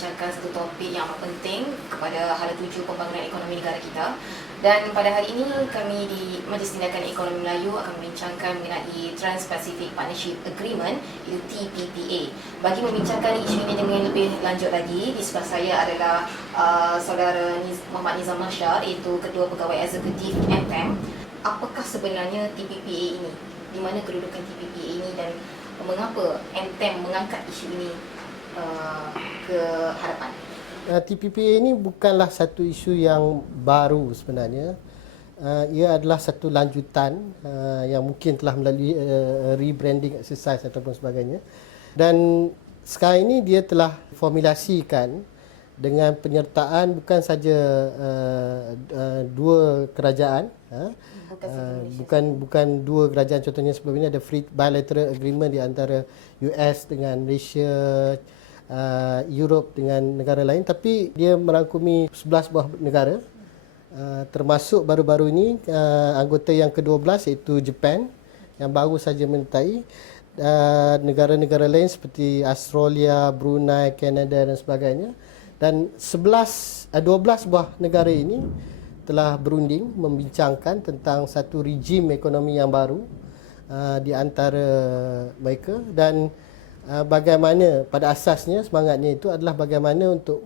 membincangkan satu topik yang amat penting kepada hala tuju pembangunan ekonomi negara kita. Dan pada hari ini kami di Majlis Tindakan Ekonomi Melayu akan membincangkan mengenai Trans-Pacific Partnership Agreement, iaitu TPPA. Bagi membincangkan isu ini dengan lebih lanjut lagi, di sebelah saya adalah saudara Muhammad Nizam Masyar, iaitu Ketua Pegawai Eksekutif MPEM. Apakah sebenarnya TPPA ini? Di mana kedudukan TPPA ini dan mengapa MPEM mengangkat isu ini ke hadapan? TPPA ini bukanlah satu isu yang baru sebenarnya. Ia adalah satu lanjutan yang mungkin telah melalui rebranding exercise ataupun sebagainya. Dan sekarang ini dia telah formulasikan dengan penyertaan bukan saja dua kerajaan, bukan dua kerajaan. Contohnya sebelum ini ada free bilateral agreement di antara US dengan Malaysia, Europe dengan negara lain, tapi dia merangkumi 11 buah negara, termasuk baru-baru ini anggota yang ke-12 iaitu Jepun yang baru saja menyertai, negara-negara lain seperti Australia, Brunei, Canada dan sebagainya. Dan 12 buah negara ini telah berunding membincangkan tentang satu rejim ekonomi yang baru di antara mereka, dan bagaimana pada asasnya semangatnya itu adalah bagaimana untuk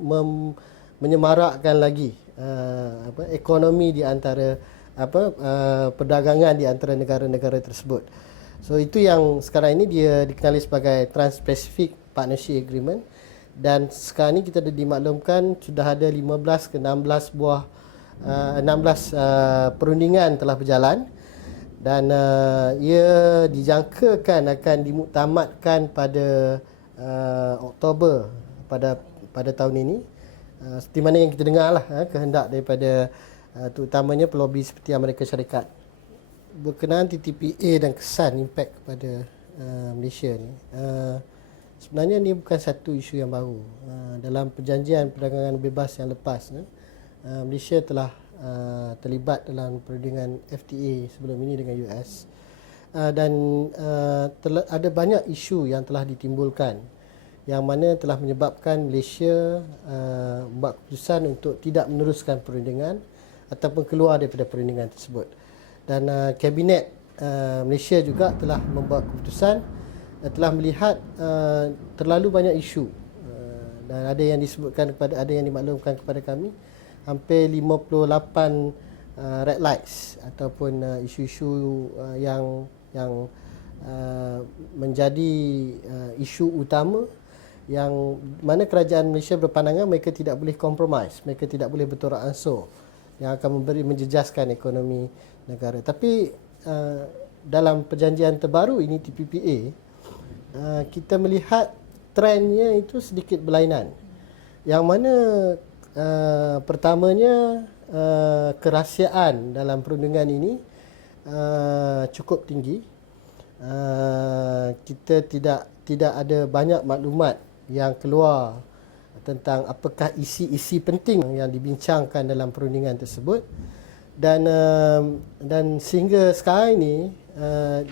menyemarakkan lagi ekonomi di antara perdagangan di antara negara-negara tersebut. So itu yang sekarang ini dia dikenali sebagai Trans-Pacific Partnership Agreement, dan sekarang ini kita dah dimaklumkan sudah ada 15 ke 16 buah 16 perundingan telah berjalan, dan ia dijangkakan akan dimuktamadkan pada Oktober pada tahun ini, seperti mana yang kita dengarlah kehendak daripada terutamanya pelobi seperti Amerika Syarikat berkenaan TPPA dan kesan impak kepada Malaysia ni. Sebenarnya ini bukan satu isu yang baru. Dalam perjanjian perdagangan bebas yang lepas, Malaysia telah terlibat dalam perundingan FTA sebelum ini dengan US, dan ada banyak isu yang telah ditimbulkan yang mana telah menyebabkan Malaysia membuat keputusan untuk tidak meneruskan perundingan ataupun keluar daripada perundingan tersebut. Dan Kabinet Malaysia juga telah membuat keputusan telah melihat terlalu banyak isu, dan ada yang disebutkan ada yang dimaklumkan kepada kami hampir 58 red lights ataupun isu-isu yang menjadi isu utama yang mana kerajaan Malaysia berpandangan mereka tidak boleh compromise, mereka tidak boleh bertolak ansur yang akan menjejaskan ekonomi negara. Tapi dalam perjanjian terbaru ini TPPA, kita melihat trendnya itu sedikit berlainan, yang mana pertamanya kerahsiaan dalam perundingan ini cukup tinggi. Kita tidak ada banyak maklumat yang keluar tentang apakah isi-isi penting yang dibincangkan dalam perundingan tersebut, dan sehingga sekarang ini 15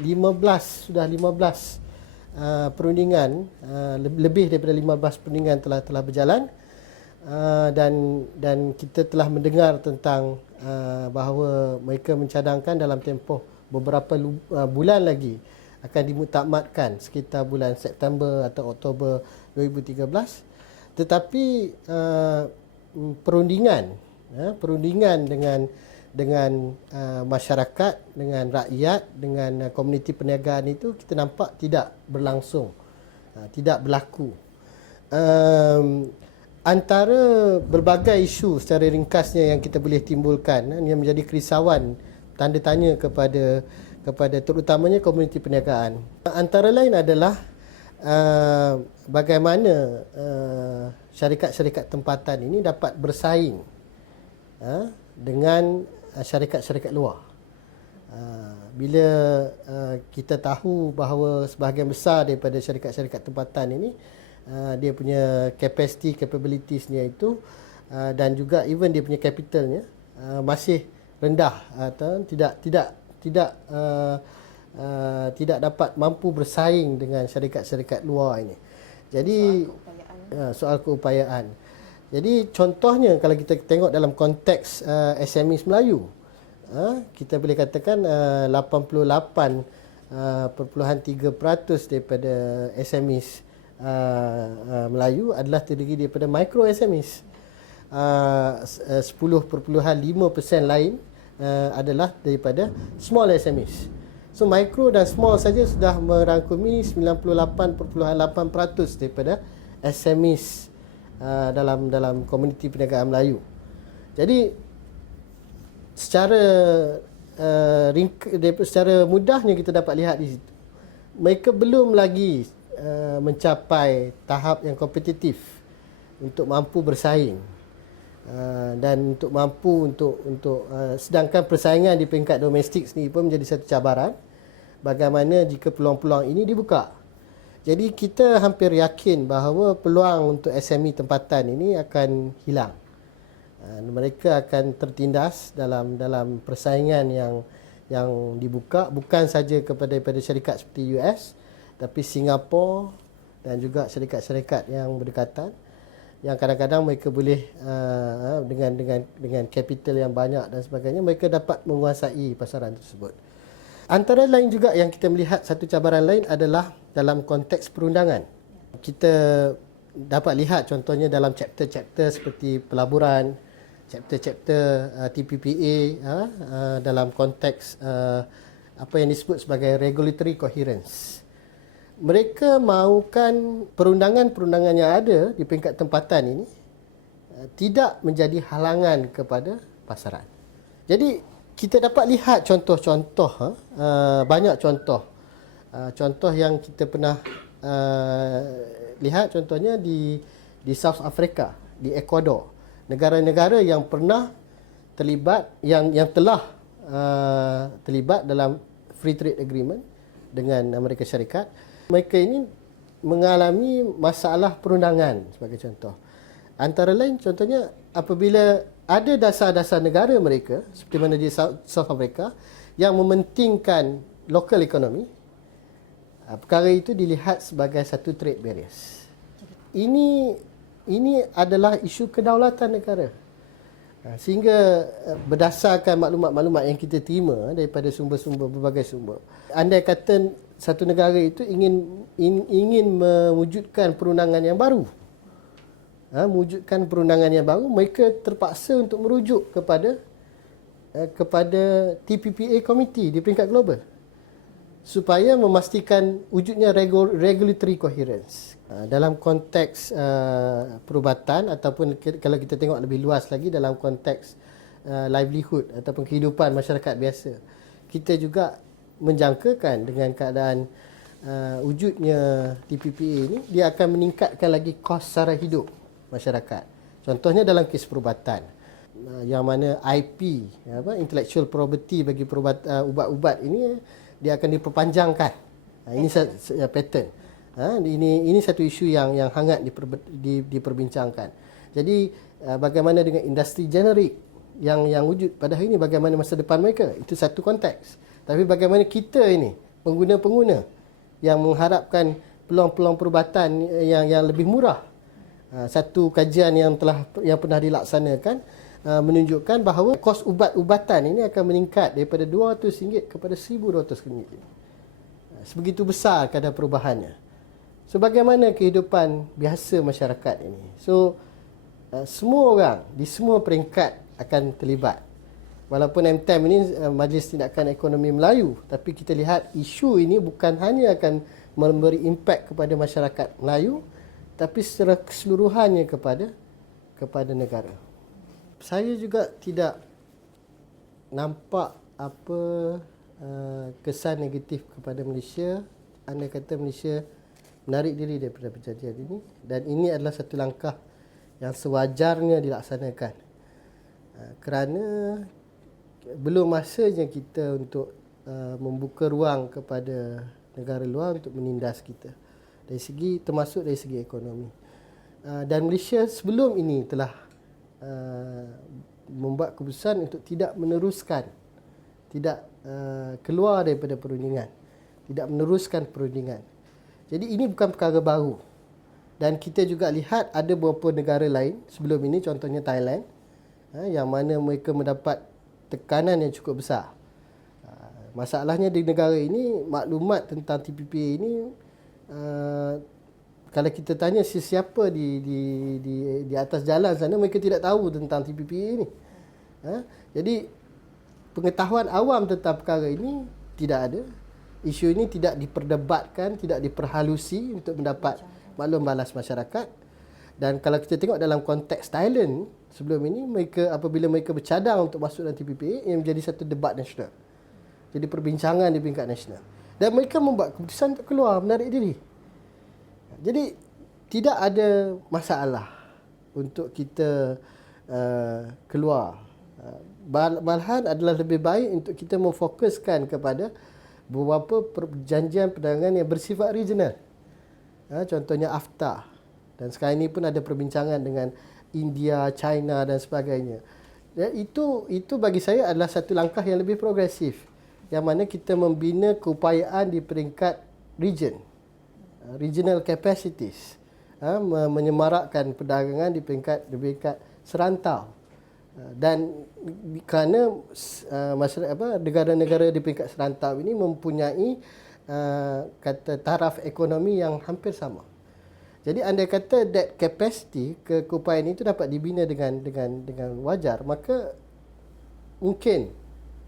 perundingan, lebih daripada 15 perundingan telah berjalan, dan kita telah mendengar tentang bahawa mereka mencadangkan dalam tempoh beberapa bulan lagi akan dimuktamadkan sekitar bulan September atau Oktober 2013. Tetapi perundingan dengan masyarakat, dengan rakyat, dengan komuniti perniagaan itu kita nampak tidak berlangsung, tidak berlaku. Antara berbagai isu secara ringkasnya yang kita boleh timbulkan yang menjadi kerisauan, tanda tanya kepada terutamanya komuniti perniagaan, antara lain adalah bagaimana syarikat-syarikat tempatan ini dapat bersaing dengan syarikat-syarikat luar. Bila kita tahu bahawa sebahagian besar daripada syarikat-syarikat tempatan ini dia punya capabilitiesnya itu, dan juga even dia punya capitalnya masih rendah atau tidak dapat mampu bersaing dengan syarikat-syarikat luar ini. Jadi Soal keupayaan. Jadi contohnya kalau kita tengok dalam konteks SMEs Melayu, kita boleh katakan 88.3% daripada SMEs Melayu adalah terdiri daripada micro SMEs. 10.5% lain adalah daripada small SMEs. So micro dan small saja sudah merangkumi 98.8% daripada SMEs dalam komuniti perniagaan Melayu. Jadi secara mudahnya kita dapat lihat di situ, mereka belum lagi mencapai tahap yang kompetitif untuk mampu bersaing dan untuk mampu untuk sedangkan persaingan di peringkat domestik sendiri pun menjadi satu cabaran. Bagaimana jika peluang-peluang ini dibuka? Jadi kita hampir yakin bahawa peluang untuk SME tempatan ini akan hilang. Mereka akan tertindas dalam persaingan yang dibuka bukan saja daripada syarikat seperti US, tapi Singapura dan juga syarikat-syarikat yang berdekatan, yang kadang-kadang mereka boleh dengan capital yang banyak dan sebagainya, mereka dapat menguasai pasaran tersebut. Antara lain juga yang kita melihat satu cabaran lain adalah dalam konteks perundangan. Kita dapat lihat contohnya dalam chapter-chapter seperti pelaburan, chapter-chapter TPPA dalam konteks apa yang disebut sebagai regulatory coherence. Mereka mahukan perundangan-perundangan yang ada di peringkat tempatan ini tidak menjadi halangan kepada pasaran. Jadi kita dapat lihat contoh-contoh, banyak contoh. Contoh yang kita pernah lihat contohnya di South Africa, di Ecuador. Negara-negara yang pernah terlibat, yang telah terlibat dalam free trade agreement dengan Amerika Syarikat. Mereka ini mengalami masalah perundangan sebagai contoh. Antara lain contohnya apabila ada dasar-dasar negara mereka seperti mana di South Africa yang mementingkan local economy, perkara itu dilihat sebagai satu trade barriers. Ini adalah isu kedaulatan negara. Sehingga berdasarkan maklumat-maklumat yang kita terima daripada sumber-sumber, berbagai sumber, andai kata satu negara itu ingin mewujudkan perundangan yang baru, mereka terpaksa untuk merujuk kepada TPPA Committee di peringkat global supaya memastikan wujudnya regulatory coherence. Dalam konteks perubatan ataupun kalau kita tengok lebih luas lagi dalam konteks livelihood ataupun kehidupan masyarakat biasa, kita juga menjangkakan dengan keadaan wujudnya TPPA ini, dia akan meningkatkan lagi kos sara hidup masyarakat. Contohnya dalam kes perubatan, yang mana IP, intellectual property bagi ubat-ubat ini, dia akan diperpanjangkan. Ini patent. Ini satu isu yang hangat diperbincangkan. Jadi bagaimana dengan industri generik yang wujud pada hari ini, bagaimana masa depan mereka, itu satu konteks. Tapi bagaimana kita ini, pengguna-pengguna yang mengharapkan peluang-peluang perubatan yang lebih murah. Satu kajian yang pernah dilaksanakan menunjukkan bahawa kos ubat-ubatan ini akan meningkat daripada RM200 kepada RM1,200. Sebegitu besar kadar perubahannya. So bagaimana kehidupan biasa masyarakat ini? So semua orang di semua peringkat akan terlibat. Walaupun MTEM ini Majlis Tindakan Ekonomi Melayu, tapi kita lihat isu ini bukan hanya akan memberi impak kepada masyarakat Melayu, tapi secara keseluruhannya kepada negara. Saya juga tidak nampak apa kesan negatif kepada Malaysia andai kata Malaysia menarik diri daripada perjanjian ini, dan ini adalah satu langkah yang sewajarnya dilaksanakan kerana belum masanya kita untuk membuka ruang kepada negara luar untuk menindas kita termasuk dari segi ekonomi. Dan Malaysia sebelum ini telah membuat keputusan untuk tidak meneruskan, tidak keluar daripada perundingan, tidak meneruskan perundingan. Jadi ini bukan perkara baru. Dan kita juga lihat ada beberapa negara lain sebelum ini, contohnya Thailand, yang mana mereka mendapat tekanan yang cukup besar. Masalahnya di negara ini, maklumat tentang TPPA ini, kalau kita tanya sesiapa di atas jalan sana, mereka tidak tahu tentang TPPA ini. Jadi pengetahuan awam tentang perkara ini tidak ada. Isu ini tidak diperdebatkan, tidak diperhalusi untuk mendapat maklum balas masyarakat. Dan kalau kita tengok dalam konteks Thailand sebelum ini, mereka apabila mereka bercadang untuk masuk dalam TPPA, ia menjadi satu debat nasional. Jadi perbincangan di peringkat nasional. Dan mereka membuat keputusan untuk keluar, menarik diri. Jadi tidak ada masalah untuk kita keluar. Malahan adalah lebih baik untuk kita memfokuskan kepada beberapa perjanjian perdagangan yang bersifat regional. Contohnya AFTA. Dan sekarang ini pun ada perbincangan dengan India, China dan sebagainya. Dan itu bagi saya adalah satu langkah yang lebih progresif, yang mana kita membina keupayaan di peringkat region, regional capacities, menyemarakkan perdagangan di peringkat serantau. Dan kerana negara-negara di peringkat serantau ini mempunyai kata taraf ekonomi yang hampir sama. Jadi andai kata that capacity, keupayaan itu dapat dibina dengan wajar, maka mungkin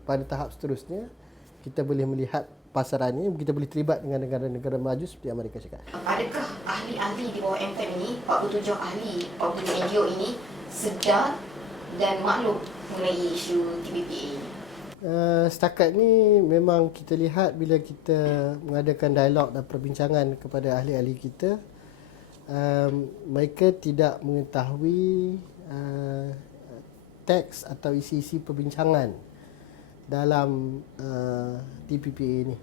pada tahap seterusnya kita boleh melihat pasaran ini, kita boleh terlibat dengan negara-negara maju seperti Amerika Syarikat. Adakah ahli-ahli di bawah MTEM ini, 47 ahli, 47 NGO ini sedar dan maklum mengenai isu TPPA ini? Setakat ni memang kita lihat bila kita mengadakan dialog dan perbincangan kepada ahli-ahli kita, mereka tidak mengetahui teks atau isi-isi perbincangan dalam TPPA ini.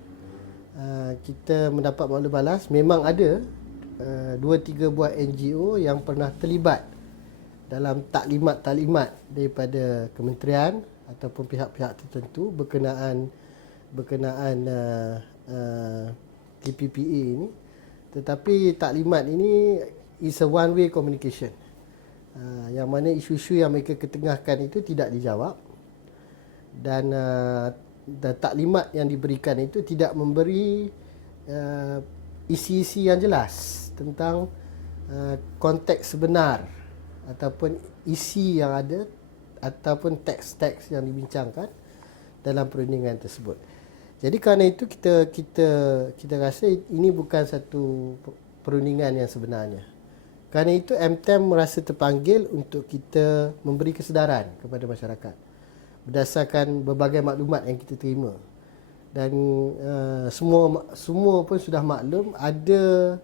Kita mendapat maklum balas, memang ada 2-3 buah NGO yang pernah terlibat dalam taklimat-taklimat daripada kementerian ataupun pihak-pihak tertentu berkenaan TPPA ini. Tetapi taklimat ini is a one way communication, yang mana isu-isu yang mereka ketengahkan itu tidak dijawab, dan taklimat yang diberikan itu tidak memberi isi-isi yang jelas tentang konteks sebenar ataupun isi yang ada ataupun teks-teks yang dibincangkan dalam perundingan tersebut. Jadi kerana itu kita rasa ini bukan satu perundingan yang sebenarnya. Kerana itu MTEM merasa terpanggil untuk kita memberi kesedaran kepada masyarakat berdasarkan berbagai maklumat yang kita terima. Dan semua pun sudah maklum ada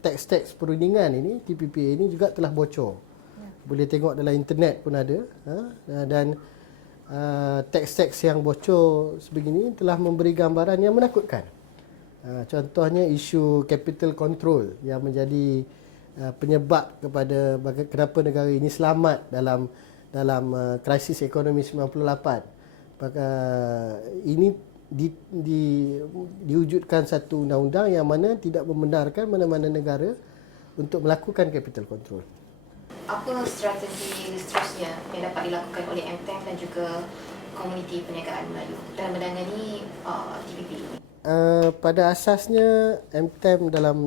teks-teks perundingan ini, TPPA ini juga telah bocor. Boleh tengok dalam internet pun ada. Dan teks-teks yang bocor sebegini telah memberi gambaran yang menakutkan. Contohnya isu capital control yang menjadi penyebab kepada kenapa negara ini selamat dalam krisis ekonomi 98. Maka ini diwujudkan satu undang-undang yang mana tidak membenarkan mana-mana negara untuk melakukan capital control. Apa strategi seterusnya yang dapat dilakukan oleh MTEM dan juga komuniti perniagaan Melayu dalam menangani TPPA ini? Pada asasnya MTEM dalam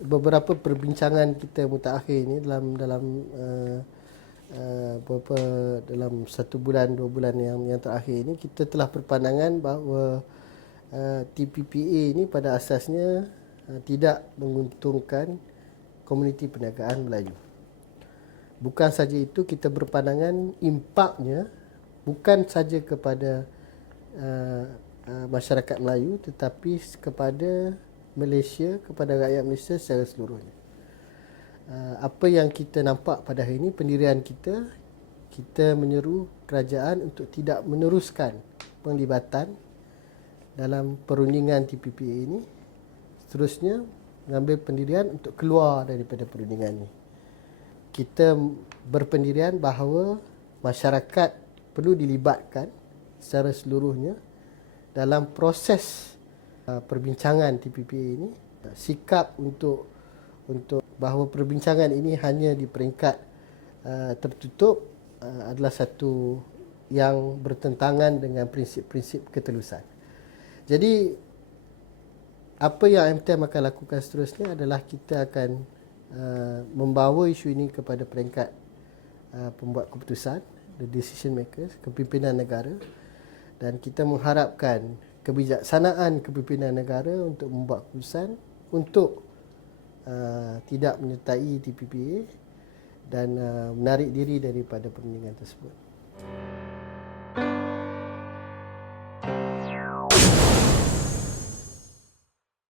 beberapa perbincangan kita mutakhir ini dalam 1 bulan 2 bulan yang terakhir ini, kita telah berpandangan bahawa TPPA ini pada asasnya tidak menguntungkan komuniti perniagaan Melayu. Bukan saja itu, kita berpandangan impaknya bukan saja kepada masyarakat Melayu tetapi kepada Malaysia, kepada rakyat Malaysia secara seluruhnya. Apa yang kita nampak pada hari ini, pendirian kita menyeru kerajaan untuk tidak meneruskan penglibatan dalam perundingan TPPA ini. Seterusnya mengambil pendirian untuk keluar daripada perundingan ini. Kita berpendirian bahawa masyarakat perlu dilibatkan secara seluruhnya dalam proses perbincangan TPPA ini sikap untuk bahawa perbincangan ini hanya di peringkat tertutup adalah satu yang bertentangan dengan prinsip-prinsip ketelusan. Jadi apa yang MTM akan lakukan seterusnya adalah kita akan membawa isu ini kepada peringkat pembuat keputusan, the decision makers, kepimpinan negara, dan kita mengharapkan kebijaksanaan kepimpinan negara untuk membuat keputusan untuk tidak menyertai TPPA dan menarik diri daripada perundingan tersebut.